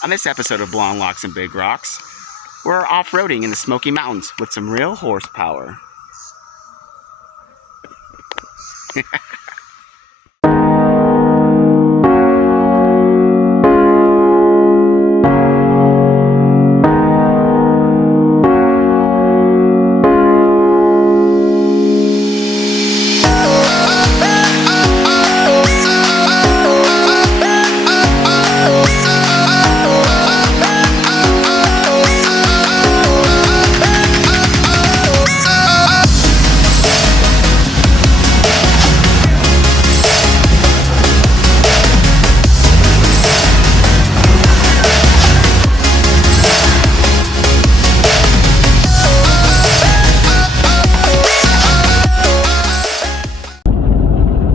On this episode of Blonde Locks and Big Rocks, we're off-roading in the Smoky Mountains with some real horsepower.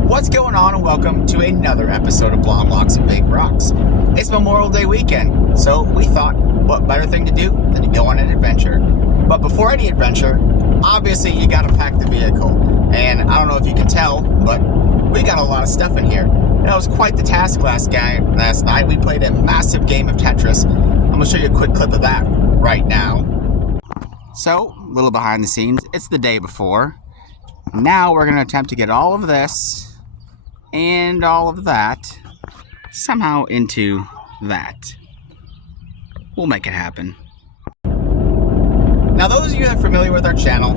What's going on, and welcome to another episode of Blonde Locks and Big Rocks. It's Memorial Day weekend, so we thought, what better thing to do than to go on an adventure? But before any adventure, obviously you gotta pack the vehicle. And I don't know if you can tell, but we got a lot of stuff in here. And it was quite the task last night. We played a massive game of Tetris. I'm gonna show you a quick clip of that right now. So, a little behind the scenes, it's the day before. Now we're gonna attempt to get all of this and all of that somehow into that. We'll make it happen. Now, those of you that are familiar with our channel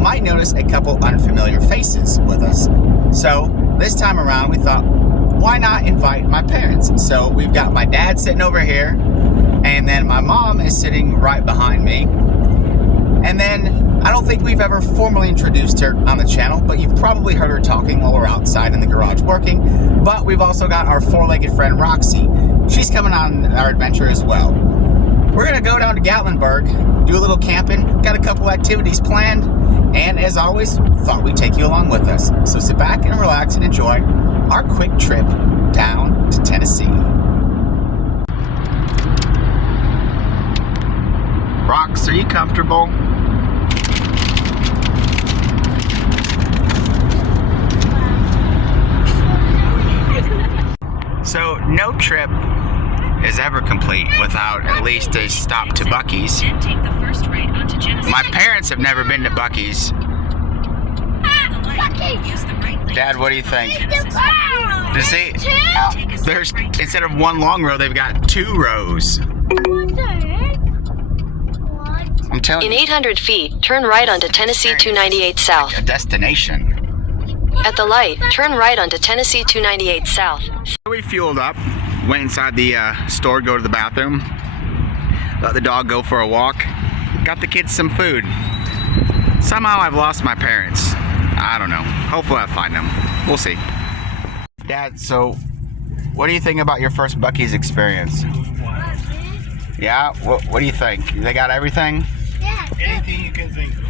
might notice a couple unfamiliar faces with us. So this time around we thought, why not invite my parents? So we've got my dad sitting over here, and then my mom is sitting right behind me. And then I don't think we've ever formally introduced her on the channel, but you've probably heard her talking while we're outside in the garage working. But we've also got our four-legged friend Roxi. She's coming on our adventure as well. We're gonna go down to Gatlinburg, do a little camping, got a couple activities planned, and as always, thought we'd take you along with us. So sit back and relax and enjoy our quick trip down to Tennessee. Rox, are you comfortable? So, no trip is ever complete without at least a stop to Buc-ee's. My parents have never been to Buc-ee's. Dad, what do you think? To see, there's, instead of one long row, they've got two rows. I'm telling you. In 800 feet, turn right onto Tennessee 298 South. A destination. At the light, turn right onto Tennessee 298 South. We fueled up, went inside the store, go to the bathroom, let the dog go for a walk, got the kids some food. Somehow I've lost my parents. I don't know. Hopefully I'll find them. We'll see. Dad, so what do you think about your first Buc-ee's experience? Yeah? What do you think? They got everything? Yeah. Anything you can think of.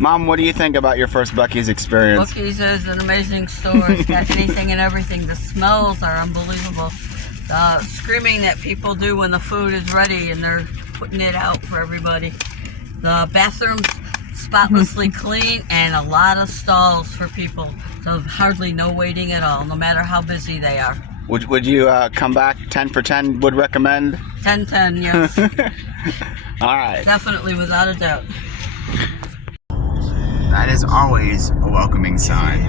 Mom, what do you think about your first Buc-ee's experience? Buc-ee's is an amazing store. It's got anything and everything. The smells are unbelievable. The screaming that people do when the food is ready and they're putting it out for everybody. The bathrooms spotlessly clean, and a lot of stalls for people. So hardly no waiting at all, no matter how busy they are. Would you come back? 10 for 10 would recommend? 10-10, yes. All right. Definitely, without a doubt. That is always a welcoming sign.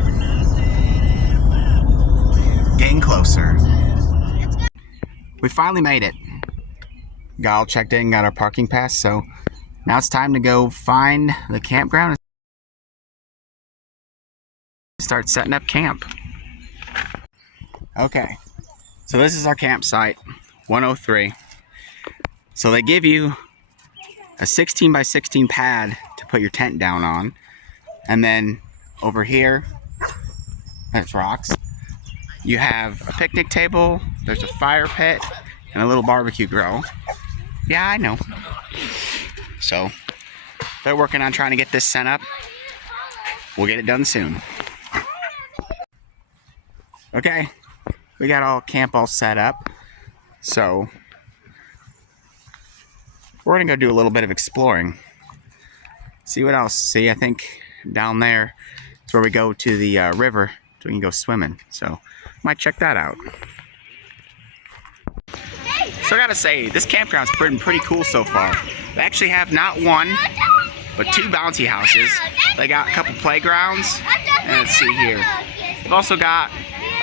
Getting closer. We finally made it. Got all checked in, got our parking pass, so now it's time to go find the campground and start setting up camp. Okay, so this is our campsite, 103. So they give you a 16 by 16 pad to put your tent down on. And then over here, that's rocks. You have a picnic table, there's a fire pit, and a little barbecue grill. Yeah, I know. So, they're working on trying to get this set up. We'll get it done soon. Okay, we got all camp all set up. So, we're gonna go do a little bit of exploring. See what else. See, I think down there is where we go to the river so we can go swimming. So might check that out. So I gotta say, this campground's pretty cool so far. They actually have not one, but 2 bouncy houses. They got a couple playgrounds, and let's see here. They've also got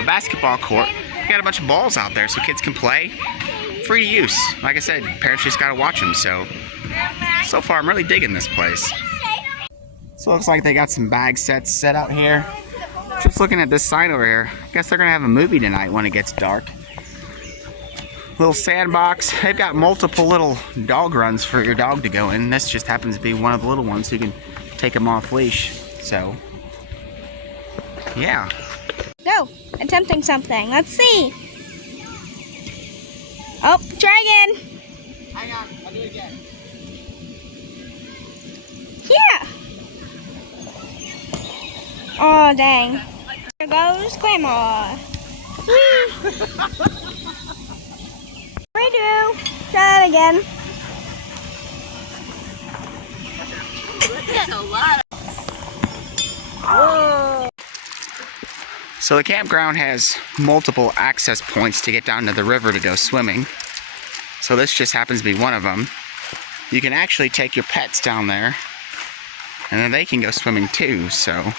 a basketball court. They got a bunch of balls out there so kids can play. Free to use. Like I said, parents just gotta watch them. So far I'm really digging this place. So it looks like they got some bag sets set out here. Just looking at this sign over here, I guess they're gonna have a movie tonight when it gets dark. Little sandbox. They've got multiple little dog runs for your dog to go in. This just happens to be one of the little ones, so you can take them off leash. So, yeah. Go, attempting something. Let's see. Oh, try again. Hang on, I'll do it again. Yeah. Oh, dang. There goes Grandma. Redo. Try that again. That's a lot. Whoa. So the campground has multiple access points to get down to the river to go swimming. So this just happens to be one of them. You can actually take your pets down there, and then they can go swimming too. So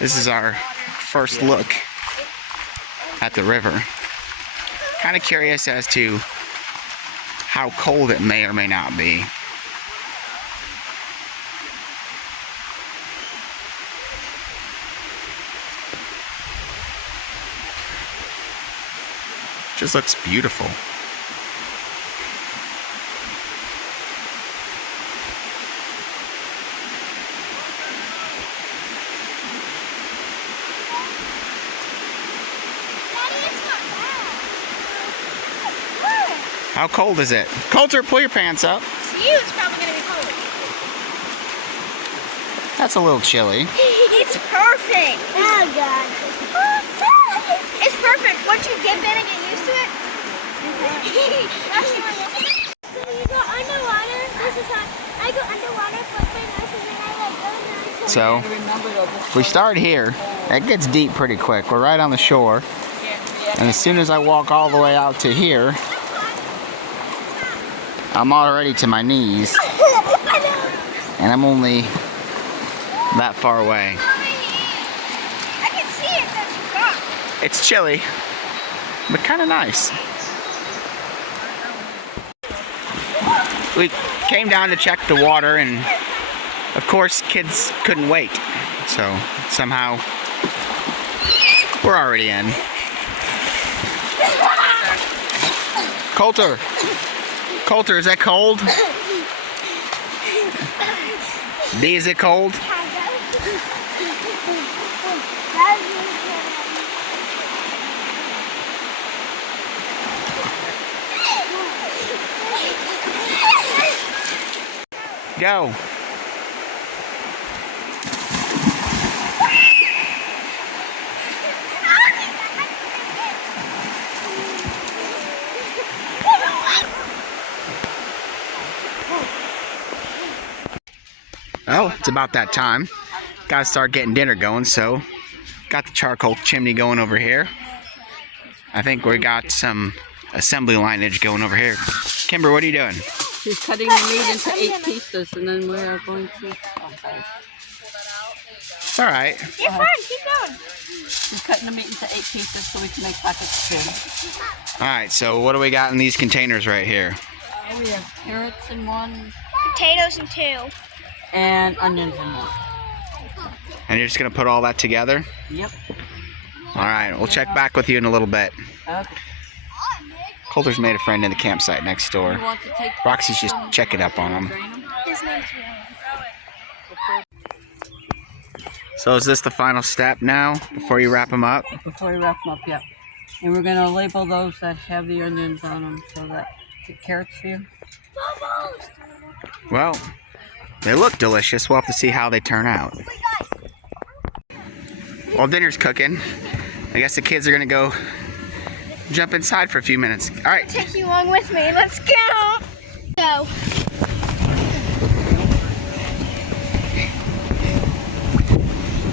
this is our first look at the river. Kind of curious as to how cold it may or may not be. Just looks beautiful. How cold is it? Coulter, pull your pants up. It's probably going to be cold. That's a little chilly. It's perfect. Oh, God. It's perfect. Once you get in and get used to it. You go underwater. This is how I go underwater, put my nose, and then I let go. So, we start here. It gets deep pretty quick. We're right on the shore. And as soon as I walk all the way out to here, I'm already to my knees. And I'm only that far away. I can see it as you go. It's chilly, but kind of nice. We came down to check the water, and of course kids couldn't wait. So somehow we're already in. Coulter, is that cold? D, is it cold? Go. Oh, it's about that time. Gotta start getting dinner going, so got the charcoal chimney going over here. I think we got some assembly lineage going over here. Kimber, what are you doing? She's cutting the meat into 8 pieces, and then we are going to... It's all right. You're fine. Keep going. She's cutting the meat into 8 pieces so we can make pockets too. All right, so what do we got in these containers right here? We have carrots in one. Potatoes in 2. And onions in one. And you're just gonna put all that together? Yep. All right, we'll check back with you in a little bit. Okay. Coulter's made a friend in the campsite next door. You want to take Roxy's just checking up on him. His name's So is this the final step now before you wrap them up? Before you wrap them up, yep. And we're going to label those that have the onions on them so that the carrots for you. Well, they look delicious. We'll have to see how they turn out. While dinner's cooking, I guess the kids are going to go jump inside for a few minutes. All right. Take you along with me. Let's go. Go.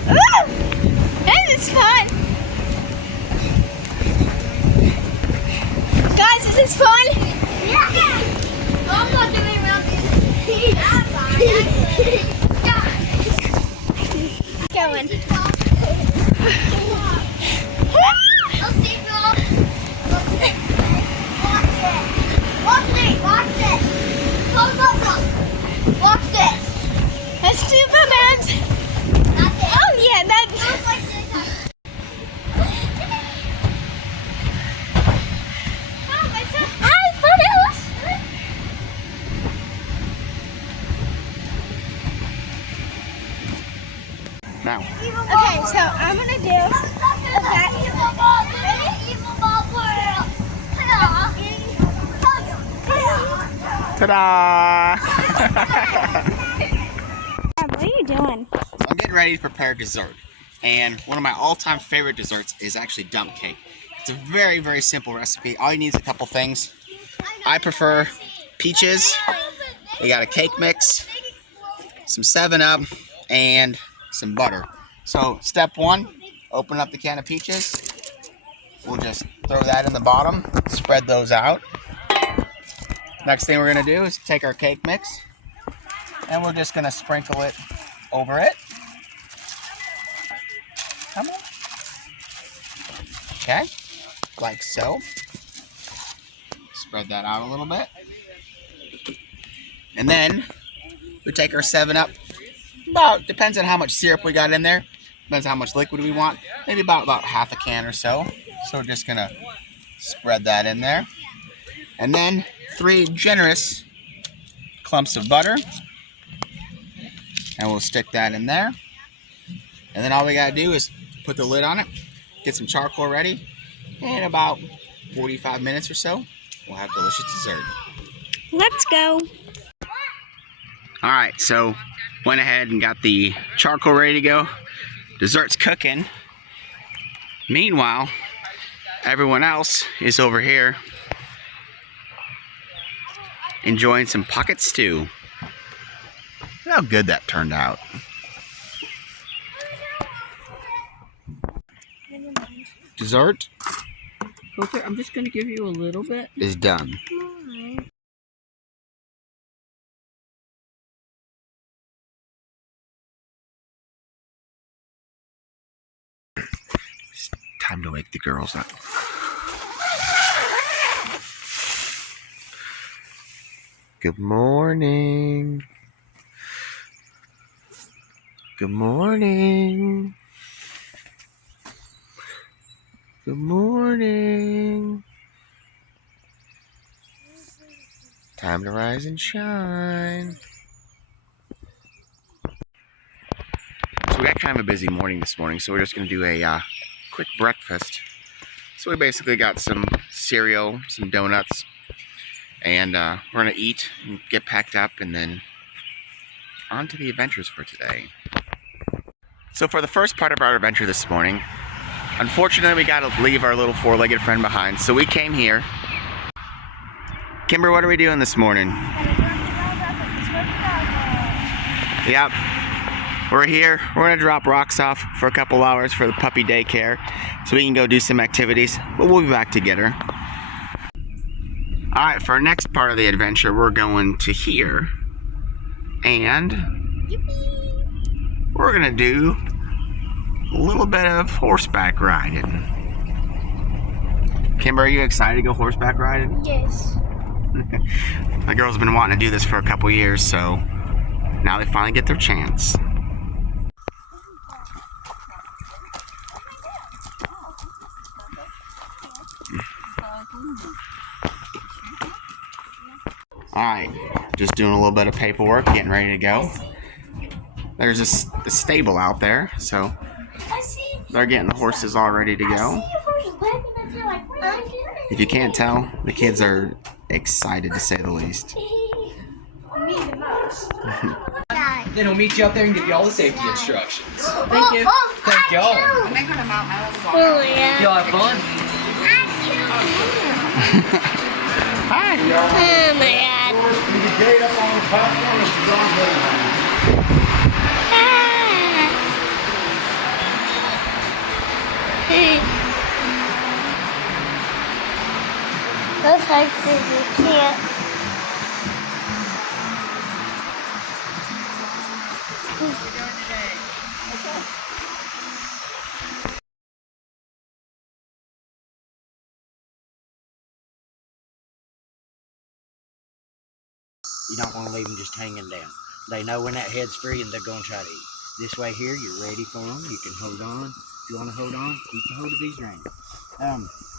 Ooh, this is fun. God, guys, is this fun? Yeah. I'm not doing around these. Going. Watch this. That's Superman's. Oh yeah, that. Hi, photos. Now, Okay, so I'm gonna do that. ta-da! What are you doing? I'm getting ready to prepare dessert. And one of my all-time favorite desserts is actually dump cake. It's a very, very simple recipe. All you need is a couple things. I prefer peaches. We got a cake mix, some 7-Up, and some butter. So step one, open up the can of peaches. We'll just throw that in the bottom, spread those out. Next thing we're gonna do is take our cake mix and we're just gonna sprinkle it over it. Come on. Okay, like so. Spread that out a little bit. And then we take our 7-Up. Depends on how much syrup we got in there. Depends on how much liquid we want. Maybe about half a can or so. So we're just gonna spread that in there. And then 3 generous clumps of butter. And we'll stick that in there. And then all we gotta do is put the lid on it, get some charcoal ready. In about 45 minutes or so, we'll have delicious dessert. Let's go. All right, so went ahead and got the charcoal ready to go. Dessert's cooking. Meanwhile, everyone else is over here enjoying some pocket stew. Look how good that turned out. Dessert Coulter, I'm just going to give you a little bit. is done. It's time to wake the girls up. Good morning. Good morning. Good morning. Time to rise and shine. So we got kind of a busy morning this morning, so we're just going to do a quick breakfast. So we basically got some cereal, some donuts, and we're going to eat and get packed up and then on to the adventures for today. So for the first part of our adventure this morning, unfortunately we got to leave our little 4-legged friend behind, so we came here. Kimber, what are we doing this morning? Yep. We're here. We're going to drop Rox off for a couple hours for the puppy daycare so we can go do some activities, but we'll be back to get her. Alright, for our next part of the adventure, we're going to here and we're going to do a little bit of horseback riding. Kimber, are you excited to go horseback riding? Yes. My girls have been wanting to do this for a couple years, so now they finally get their chance. Alright, just doing a little bit of paperwork, getting ready to go. There's a stable out there, so they're getting the horses all ready to go. If you can't tell, the kids are excited to say the least. Then he'll meet you up there and give you all the safety instructions. Thank you. Thank y'all. Oh, yeah. Y'all have fun. Hi! Oh, my God. Those horses are cute. You don't want to leave them just hanging down. They know when that head's free and they're going to try to eat. This way here, you're ready for them. You can hold on. If you want to hold on, keep a hold of these reins.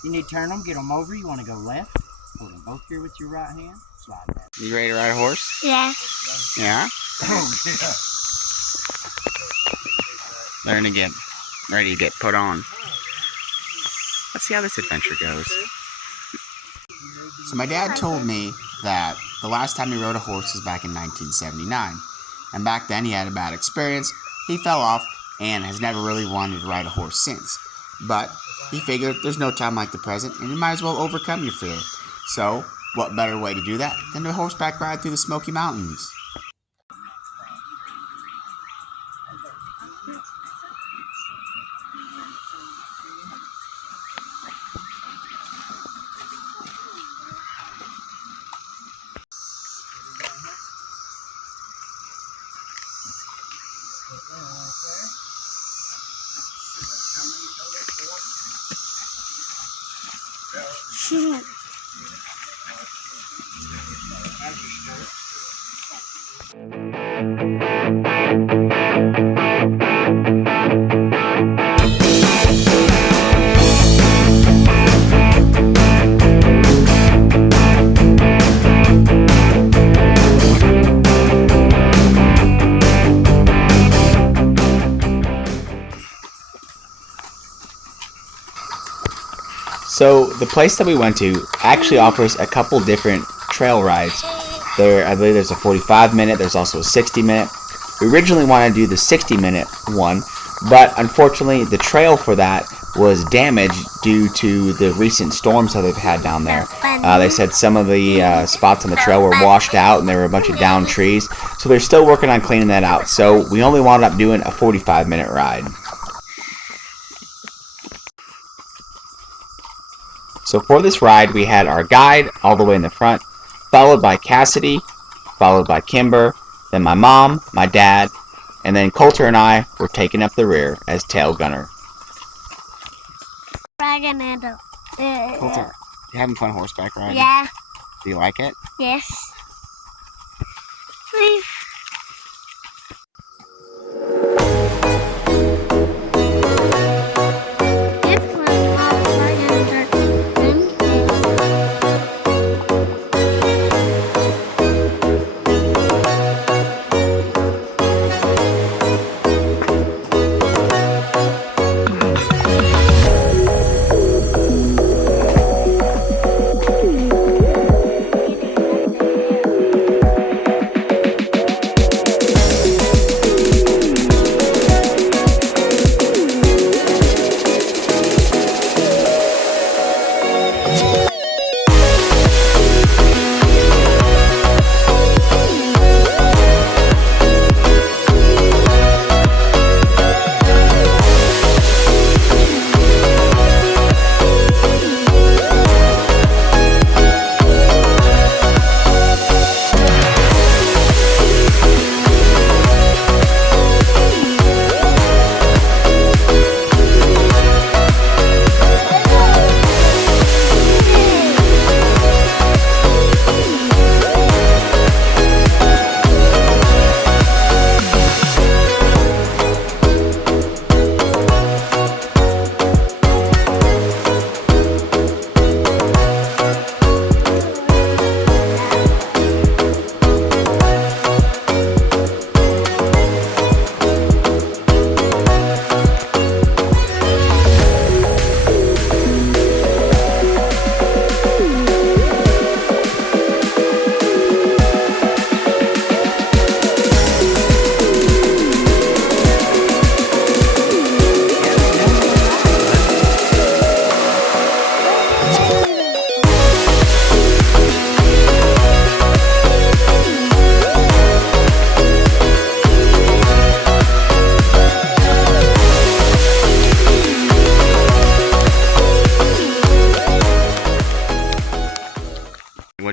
You need to turn them, get them over. You want to go left. Hold them both here with your right hand. Slide that. You ready to ride a horse? Yeah. Yeah? Oh, yeah. Learn again. Ready to get put on. Let's see how this adventure goes. So my dad told me that the last time he rode a horse was back in 1979. And back then he had a bad experience. He fell off and has never really wanted to ride a horse since. But he figured there's no time like the present and you might as well overcome your fear. So what better way to do that than a horseback ride through the Smoky Mountains? So the place that we went to actually offers a couple different trail rides. I believe there's a 45-minute, there's also a 60-minute. We originally wanted to do the 60-minute one, but unfortunately the trail for that was damaged due to the recent storms that they've had down there. They said some of the spots on the trail were washed out and there were a bunch of downed trees, so they're still working on cleaning that out. So we only wound up doing a 45-minute ride. So for this ride, we had our guide all the way in the front, followed by Cassidy, followed by Kimber, then my mom, my dad, and then Coulter and I were taking up the rear as tail gunner. Coulter, you having fun horseback riding? Yeah. Do you like it? Yes. Please.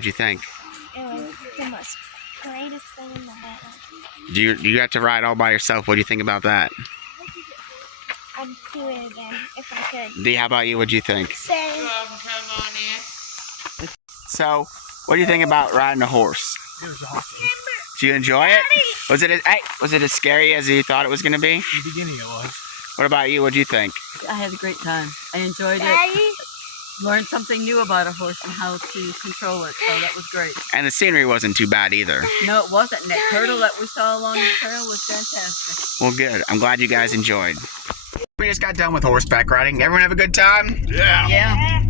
What'd you think? It was the most greatest thing in the world. You got to ride all by yourself. What do you think about that? I'd do it again if I could. Dee, how about you? What'd you think? Same. So, what do you think about riding a horse? It was awesome. Did you enjoy it? Was it as scary as you thought it was going to be? In the beginning it was. What about you? What do you think? I had a great time. I enjoyed it. Daddy? Learned something new about a horse and how to control it, so that was great. And the scenery wasn't too bad either. No, it wasn't. And that turtle that we saw along the trail was fantastic. Well, good. I'm glad you guys enjoyed. We just got done with horseback riding. Everyone have a good time? Yeah.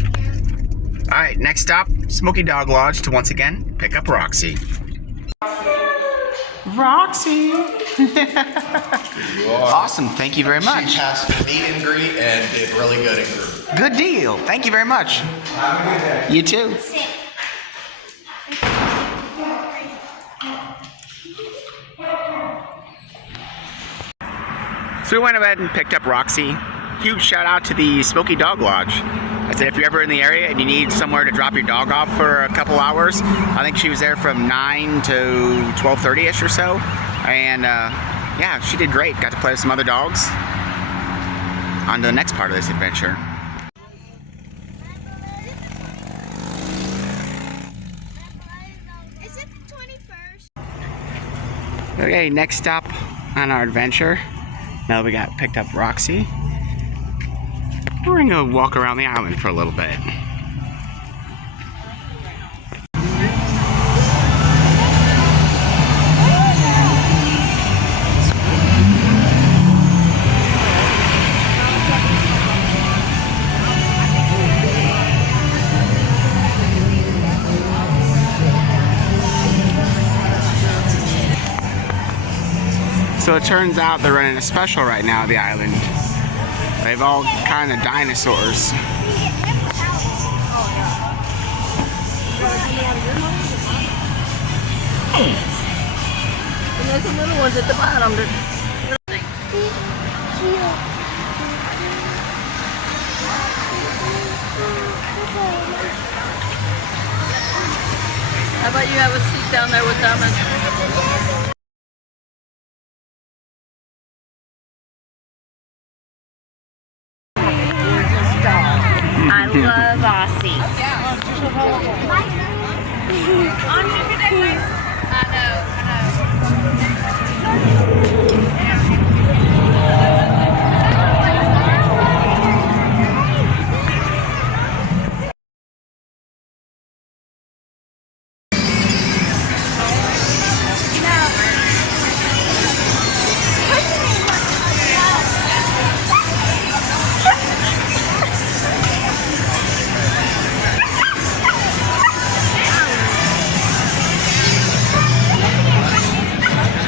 All right, next stop, Smoky Dog Lodge to once again pick up Roxy. Roxy! Awesome, thank you very much. She passed the meet and greet and did really good in group. Good deal. Thank you very much. Have a good day. You too. So we went ahead and picked up Roxy. Huge shout out to the Smoky Dog Lodge. I said if you're ever in the area and you need somewhere to drop your dog off for a couple hours, I think she was there from 9 to 12:30ish or so. And yeah, she did great. Got to play with some other dogs. On to the next part of this adventure. Is it the 21st? Okay, next stop on our adventure. Now we got picked up Roxy. We're gonna go walk around the island for a little bit. So it turns out they're running a special right now at the island. They've all kind of dinosaurs. And there's some little ones at the bottom. How about you have a seat down there with them? I love Aussie.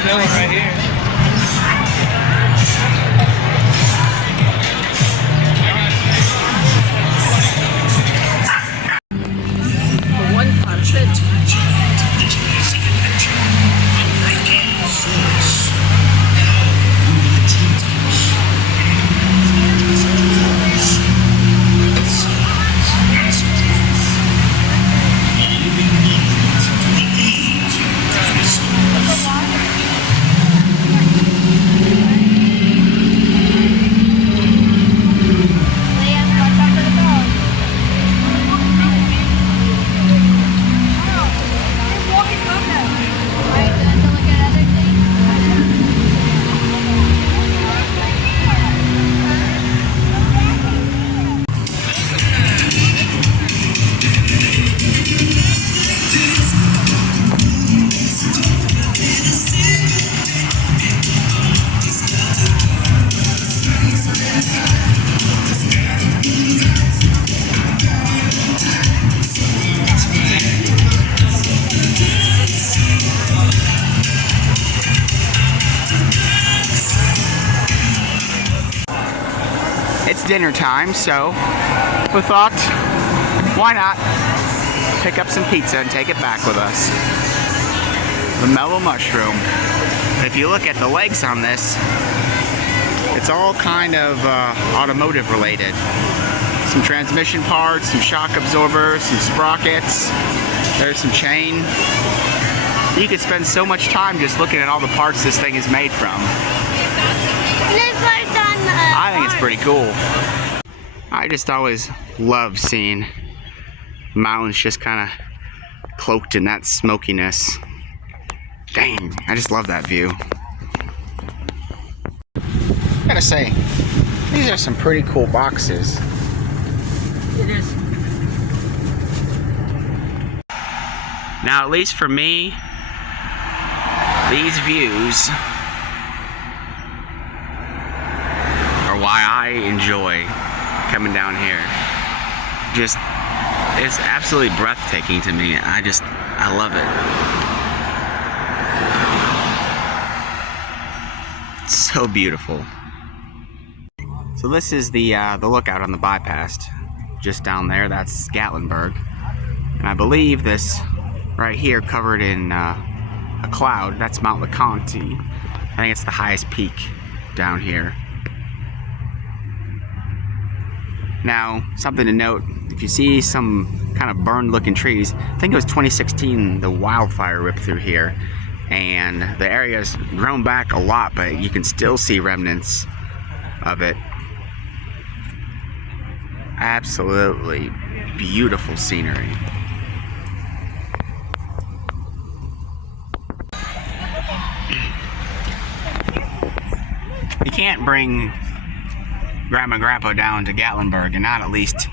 Right here. One punch. It's dinner time, so we thought, why not pick up some pizza and take it back with us. The mellow mushroom. If you look at the legs on this, it's all kind of automotive related. Some transmission parts, some shock absorbers, some sprockets, There's some chain. You could spend so much time just looking at all the parts this thing is made from. I think it's pretty cool. I just always love seeing mountains just kind of cloaked in that smokiness. Dang, I just love that view. Gotta say, these are some pretty cool boxes. It is. Now, at least for me, these views are why I enjoy coming down here. Just, it's absolutely breathtaking to me. I love it. It's so beautiful. So this is the lookout on the bypass. Just down there, that's Gatlinburg. And I believe this right here covered in a cloud, that's Mount LeConte. I think it's the highest peak down here. Now, something to note, if you see some kind of burned looking trees, I think it was 2016 the wildfire ripped through here, and the area's grown back a lot, but you can still see remnants of it. Absolutely beautiful scenery. You can't bring Grandma and Grandpa down to Gatlinburg and not at least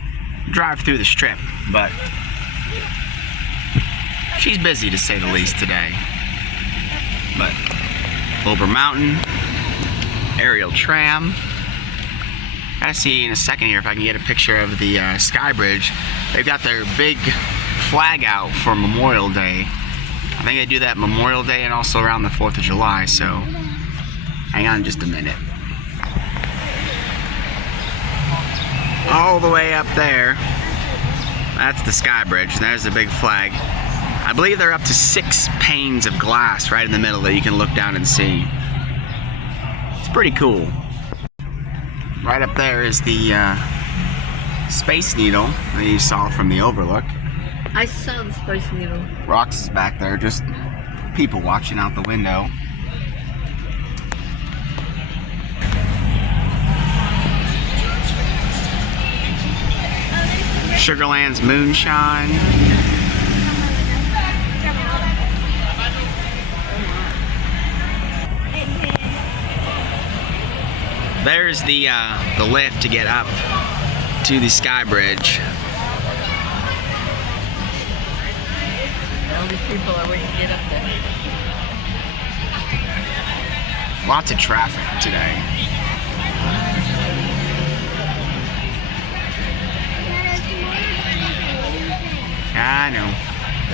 drive through the strip, but she's busy to say the least today. But Wilbur Mountain, aerial tram. Gotta see in a second here if I can get a picture of the Sky Bridge. They've got their big flag out for Memorial Day. I think they do that Memorial Day and also around the 4th of July, so hang on just a minute. All the way up there, that's the Sky Bridge, and there's the big flag. I believe they're up to 6 panes of glass right in the middle that you can look down and see. It's pretty cool. Right up there is the Space Needle that you saw from the overlook. I saw the Space Needle. Rox's back there, just people watching out the window. Sugarland's Moonshine. There's the lift to get up to the Sky Bridge. All these people are waiting to get up there. Lots of traffic today. I know.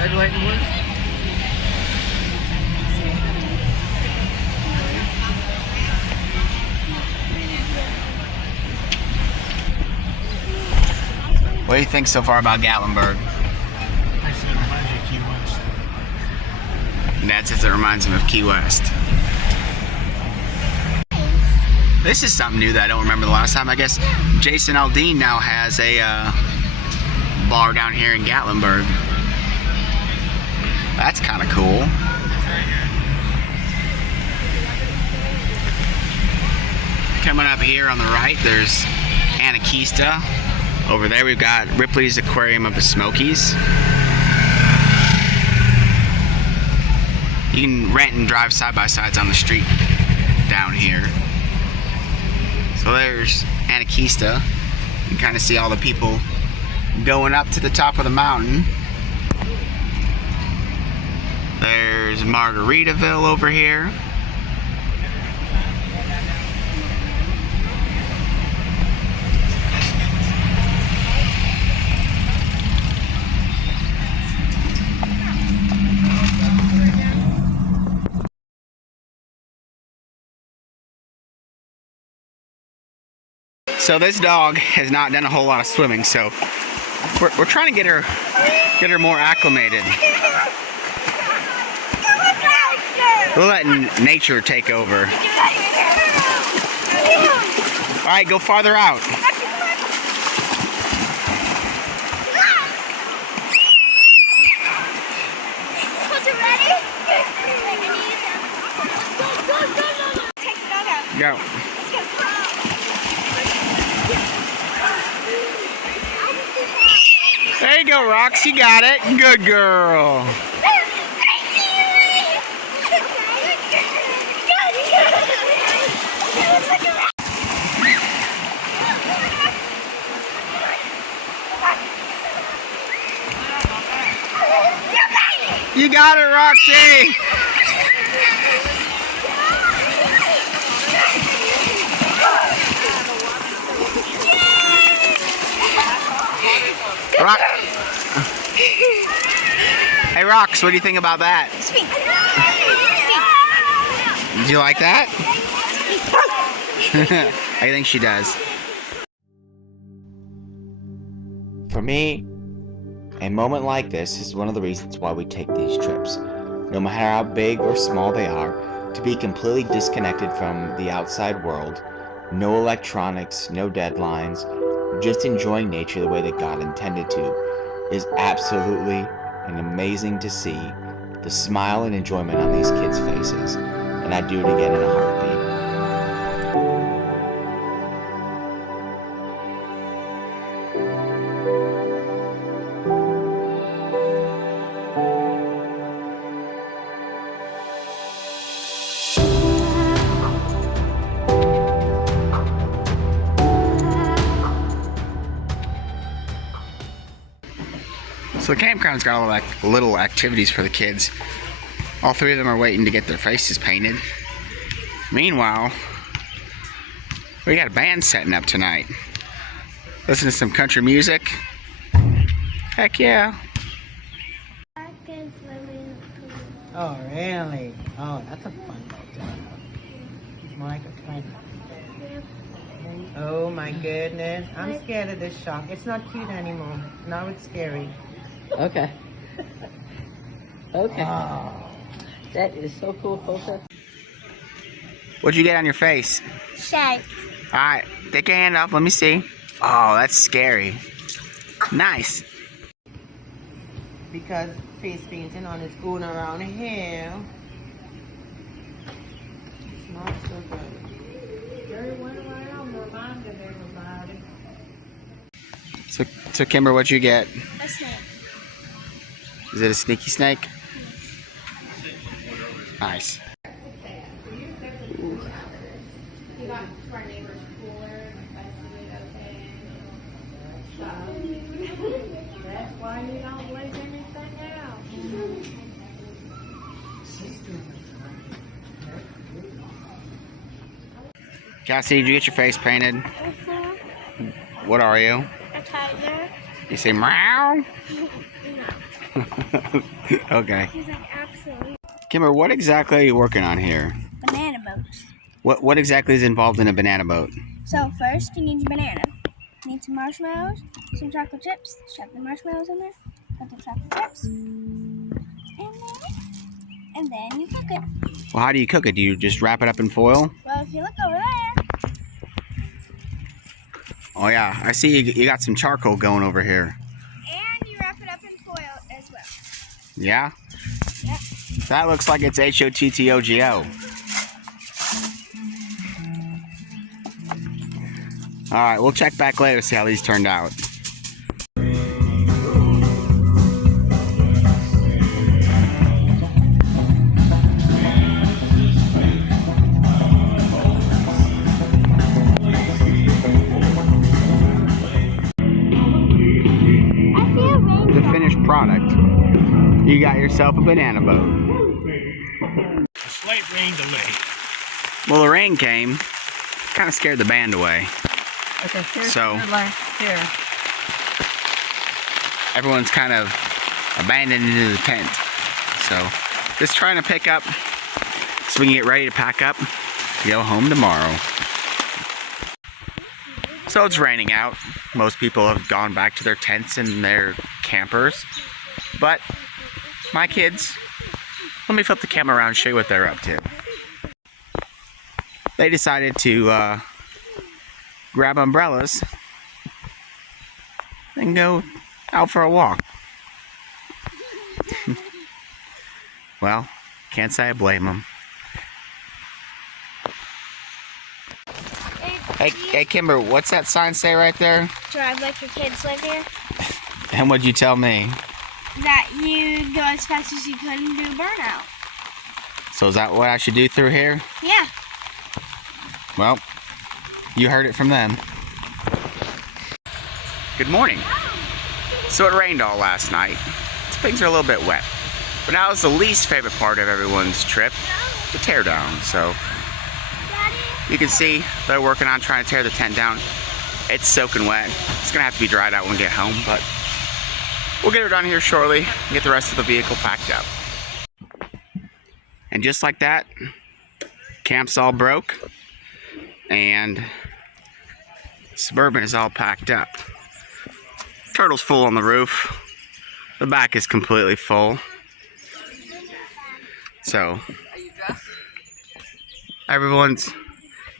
Red, white, and blue. What do you think so far about Gatlinburg? And that's it, that reminds him of Key West. This is something new that I don't remember the last time. I guess Jason Aldean now has a bar down here in Gatlinburg. That's kind of cool. Coming up here on the right, there's Anakista. Over there we've got Ripley's Aquarium of the Smokies. You can rent and drive side-by-sides on the street down here. So there's Anakista. You can kind of see all the people going up to the top of the mountain. There's Margaritaville over here. So this dog has not done a whole lot of swimming, so we're trying to get her more acclimated. We're letting nature take over. All right, go farther out. Go. There you go, Rox. You got it. Good girl. You got it, Roxy. Rox. Hey, Rox, what do you think about that? Speak. Did you like that? I think she does. For me, a moment like this is one of the reasons why we take these trips. No matter how big or small they are, to be completely disconnected from the outside world, no electronics, no deadlines, just enjoying nature the way that God intended to, is absolutely and amazing to see the smile and enjoyment on these kids' faces. And I'd do it again in a heartbeat. So the campground's got all like little activities for the kids. All three of them are waiting to get their faces painted. Meanwhile, we got a band setting up tonight. Listen to some country music. Heck yeah. Oh, really? Oh, that's a fun little job. It's more like a friend. Oh my goodness. I'm scared of this shark. It's not cute anymore. Now it's scary. Okay. Okay. Oh. That is so cool, Coulter. What'd you get on your face? Shark. Alright, take your hand off. Let me see. Oh, that's scary. Nice. Because face painting on is going around here. It's not so good. Very went around, reminded everybody. So Kimber, what'd you get? A snake. Is it a sneaky snake? Nice. That's why you don't leave anything out. Cassie, did you get your face painted? What are you? A tiger. You say meow? Okay. He's like, absolutely. Kimber, what exactly are you working on here? Banana boats. What exactly is involved in a banana boat? So first you need your banana. You need some marshmallows, some chocolate chips. Shove the marshmallows in there. Put the chocolate chips in there. And then you cook it. Well, how do you cook it? Do you just wrap it up in foil? Well, if you look over there. Oh yeah, I see you got some charcoal going over here. And you wrap it up in foil as well. Yeah? Yep. That looks like it's HOTTOGO. Alright, we'll check back later to see how these turned out. The finished product. You got yourself a banana boat. A slight rain delay. Well, the rain came, kind of scared the band away. Okay, here's So- your last here. Everyone's kind of abandoned into the tent. So, just trying to pick up so we can get ready to pack up, go home tomorrow. So it's raining out. Most people have gone back to their tents and their campers. But my kids, let me flip the camera around and show you what they're up to. They decided to grab umbrellas and go out for a walk. Well, can't say I blame them. Hey, Kimber, what's that sign say right there? Drive like your kids live here. And what'd you tell me? That you go as fast as you could and do burnout. So is that what I should do through here? Yeah. Well, you heard it from them. Good morning. So it rained all last night. So things are a little bit wet. But now is the least favorite part of everyone's trip, the tear down. So you can see they're working on trying to tear the tent down. It's soaking wet. It's gonna have to be dried out when we get home, but we'll get her done here shortly and get the rest of the vehicle packed up. And just like that, camp's all broke and Suburban is all packed up. Turtle's full on the roof. The back is completely full. So everyone's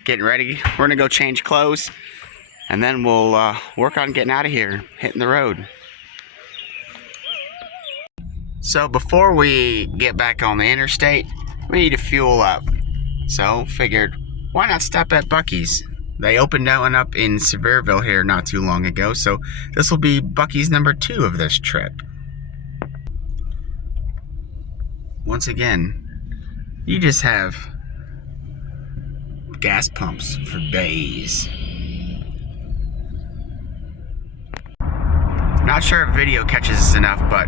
getting ready. We're gonna go change clothes and then we'll work on getting out of here, hitting the road. So before we get back on the interstate, we need to fuel up. So figured, why not stop at Buc-ee's? They opened one up in Sevierville here not too long ago, so this will be Buc-ee's number 2 of this trip. Once again, you just have gas pumps for days. Not sure if video catches us enough, but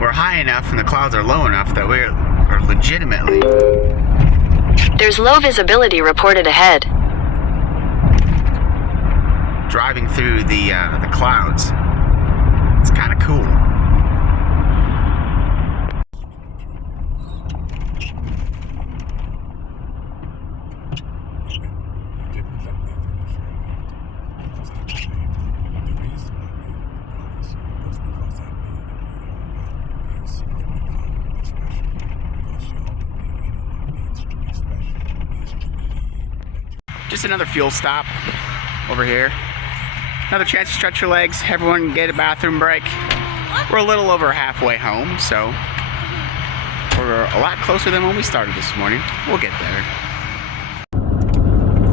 we're high enough and the clouds are low enough that we are legitimately... There's low visibility reported ahead. Driving through the clouds. It's kind of cool. Just another fuel stop over here. Another chance to stretch your legs. Everyone get a bathroom break. We're a little over halfway home, so we're a lot closer than when we started this morning. We'll get there.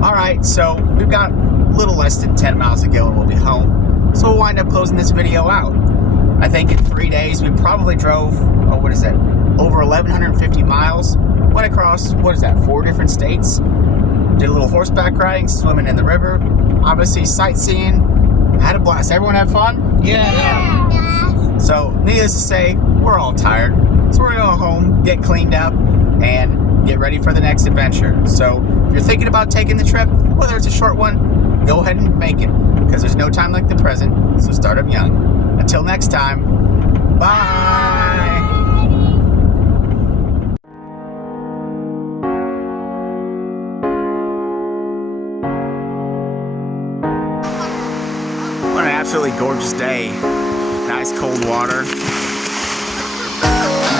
All right, so we've got a little less than 10 miles to go and we'll be home. So we'll wind up closing this video out. I think in 3 days we probably drove, over 1,150 miles. Went across, 4 different states. Did a little horseback riding, swimming in the river, obviously sightseeing. Had a blast. Everyone have fun? Yeah. So, needless to say, we're all tired. So we're gonna go home, get cleaned up, and get ready for the next adventure. So, if you're thinking about taking the trip, whether it's a short one, go ahead and make it, because there's no time like the present, so start them young. Until next time, bye! What an absolutely gorgeous day. Nice cold water. And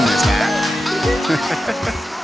this hat.